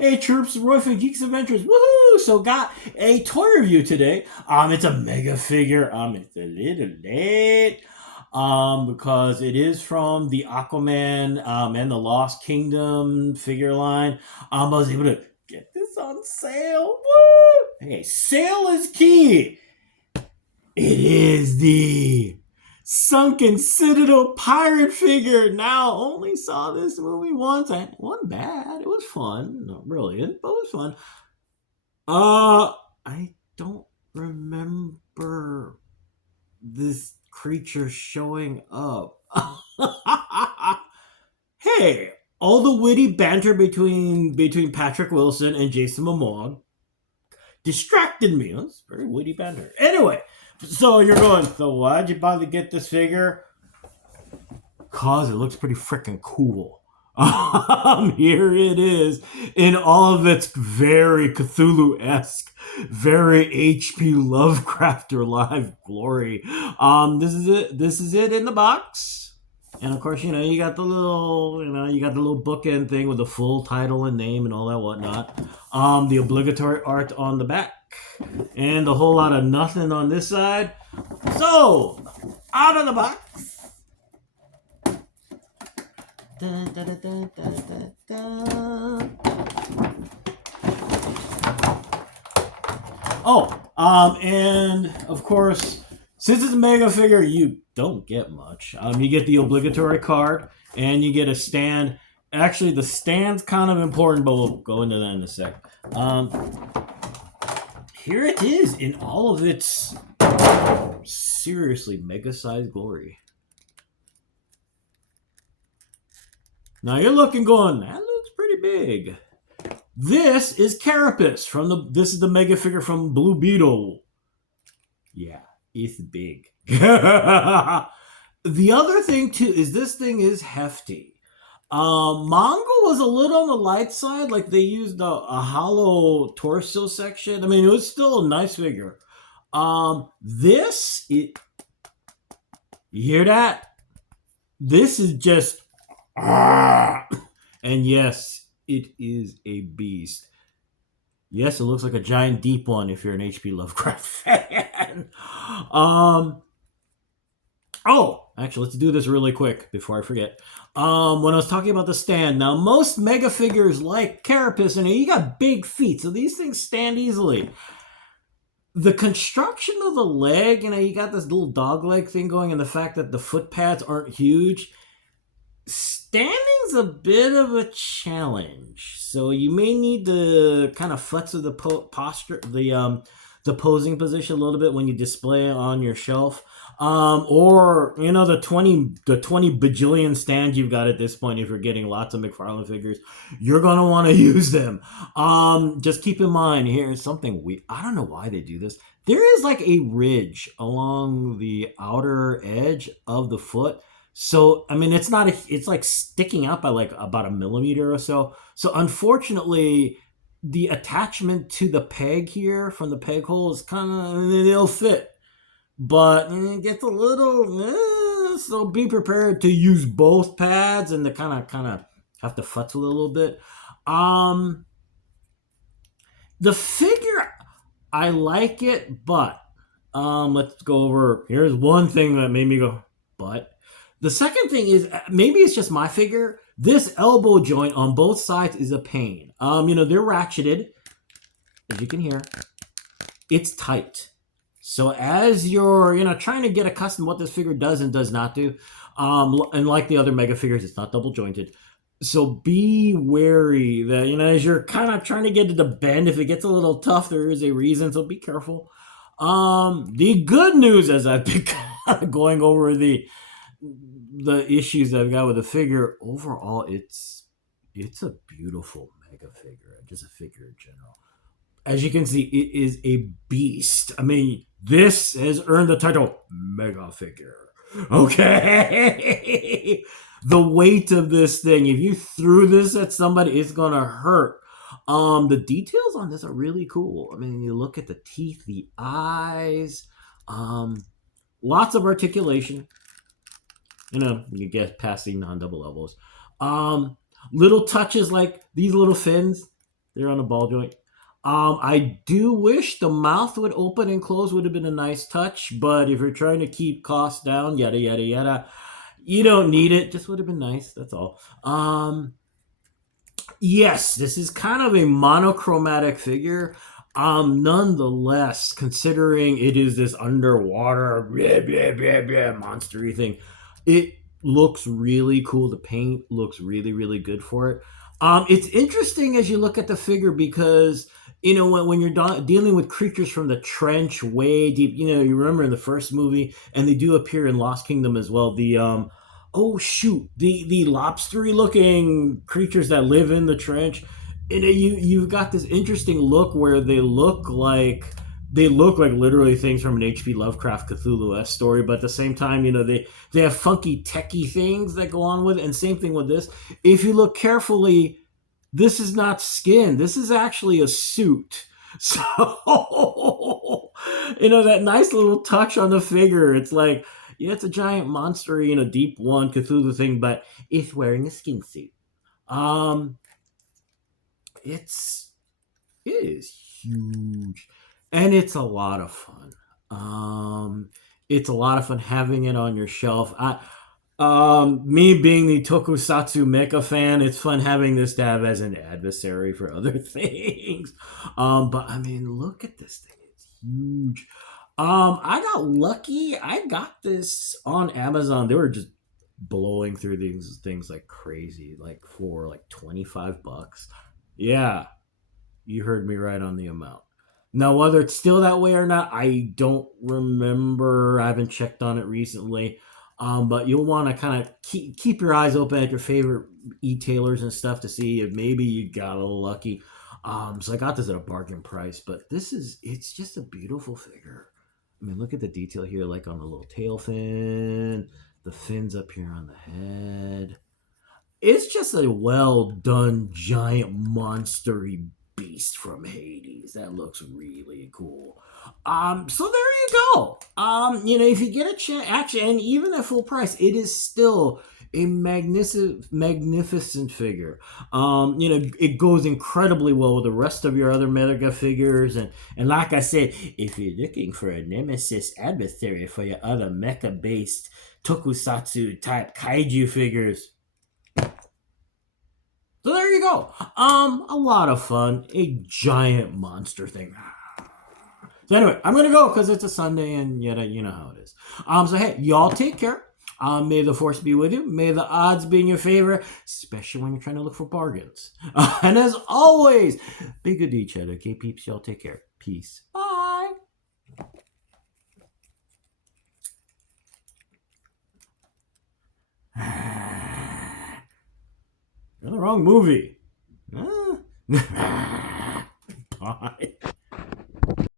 Hey troops, Roy from Geeks Adventures. Woohoo! So got a toy review today. It's a mega figure. It's a little late. Because it is from the Aquaman and the Lost Kingdom figure line. I was able to get this on sale. Woo! Hey, sale is key. It is the sunken citadel pirate figure. Now, only saw this movie once, and it wasn't bad. It was fun. Not brilliant, but it was fun. I don't remember this creature showing up. Hey, all the witty banter between Patrick Wilson and Jason Momoa distracted me. That's very witty banter. Anyway, so you're going, so why'd you bother to get this figure? Cause it looks pretty freaking cool. Here it is in all of its very Cthulhu-esque, very HP Lovecraft or live glory. This is it. This is it in the box. And of course, you got the little, bookend thing with the full title and name and all that whatnot. The obligatory art on the back. And a whole lot of nothing on this side. So, out of the box. Da, da, da, da, da, da. Oh, and of course, since it's a mega figure, you don't get much. You get the obligatory card, and you get a stand. Actually, the stand's kind of important, but we'll go into that in a sec. Here it is in all of its seriously mega-sized glory. Now you're looking going, that looks pretty big. This is Carapace this is the mega figure from Blue Beetle. Yeah, it's big. The other thing too is this thing is hefty. Manga was a little on the light side, like they used a hollow torso section. I mean, it was still a nice figure. You hear that? This is just, and yes, it is a beast. Yes, it looks like a giant deep one if you're an HP Lovecraft fan. Oh, actually, let's do this really quick before I forget. When I was talking about the stand, now most mega figures like Carapace, and you got big feet, so these things stand easily. The construction of the leg, you got this little dog leg thing going, and the fact that the foot pads aren't huge, standing's a bit of a challenge. So you may need to kind of flex with the posture, the posing position a little bit when you display it on your shelf. Or the 20 bajillion stands you've got at this point. If you're getting lots of McFarlane figures, you're gonna want to use them. Just keep in mind, here's something I don't know why they do this. There is like a ridge along the outer edge of the foot. So I mean, it's like sticking out by like about a millimeter or so. So unfortunately, the attachment to the peg here from the peg hole is it'll fit. But it gets a little, so be prepared to use both pads and to kind of have to futz with it a little bit. The figure, I like it, but let's go over. Here's one thing that made me go, but. The second thing is, maybe it's just my figure. This elbow joint on both sides is a pain. They're ratcheted, as you can hear. It's tight. So as you're, trying to get accustomed to what this figure does and does not do, and like the other mega figures, it's not double jointed. So be wary that, as you're kind of trying to get it to bend, if it gets a little tough, there is a reason, so be careful. The good news, as I've been kind of going over the issues I've got with the figure, overall, it's a beautiful mega figure, just a figure in general. As you can see, it is a beast. I mean, this has earned the title mega figure. Okay? The weight of this thing, if you threw this at somebody, it's gonna hurt. The details on this are really cool. I mean, you look at the teeth, the eyes, lots of articulation. You get past the non-double elbows. Little touches like these little fins. there on the ball joint. I do wish the mouth would open and close, would have been a nice touch, but if you're trying to keep costs down, yada yada yada, you don't need it. Just would have been nice. That's all. Yes, this is kind of a monochromatic figure. Nonetheless, considering it is this underwater blah, blah, blah, blah, monstery thing, it looks really cool. The paint looks really, really good for it. It's interesting as you look at the figure because when you're dealing with creatures from the trench way deep. You remember in the first movie, and they do appear in Lost Kingdom as well. The oh shoot, the lobstery looking creatures that live in the trench. And you've got this interesting look where they look like literally things from an H.P. Lovecraft Cthulhu-esque story, but at the same time, they have funky techie things that go on with it. And same thing with this. If you look carefully, this is not skin. This is actually a suit. So, that nice little touch on the figure. It's like, yeah, it's a giant monster, deep one Cthulhu thing, but it's wearing a skin suit. Um, it's it is huge, and it's a lot of fun. It's a lot of fun having it on your shelf. Me being the Tokusatsu mecha fan, it's fun having this to have as an adversary for other things. But I mean, look at this thing; it's huge. I got lucky. I got this on Amazon. They were just blowing through these things like crazy, like for like $25. Yeah, you heard me right on the amount. Now, whether it's still that way or not, I don't remember. I haven't checked on it recently. But you'll want to kind of keep your eyes open at your favorite e-tailers and stuff to see if maybe you got a little lucky. So I got this at a bargain price, but it's just a beautiful figure. I mean, look at the detail here, like on the little tail fin, the fins up here on the head. It's just a well done giant monstery beast from Hades. That looks really cool. So there you go. If you get a chance, actually, and even at full price, it is still a magnificent figure. It goes incredibly well with the rest of your other mega figures, and like I said, if you're looking for a nemesis adversary for your other mecha based tokusatsu type kaiju figures, so there you go. A lot of fun. A giant monster thing. So anyway, I'm gonna go because it's a Sunday and yet you know how it is. So hey, y'all take care. May the force be with you. May the odds be in your favor, especially when you're trying to look for bargains. And as always, be good to each other. Okay, peeps, y'all take care. Peace. Bye. You're the wrong movie. Bye.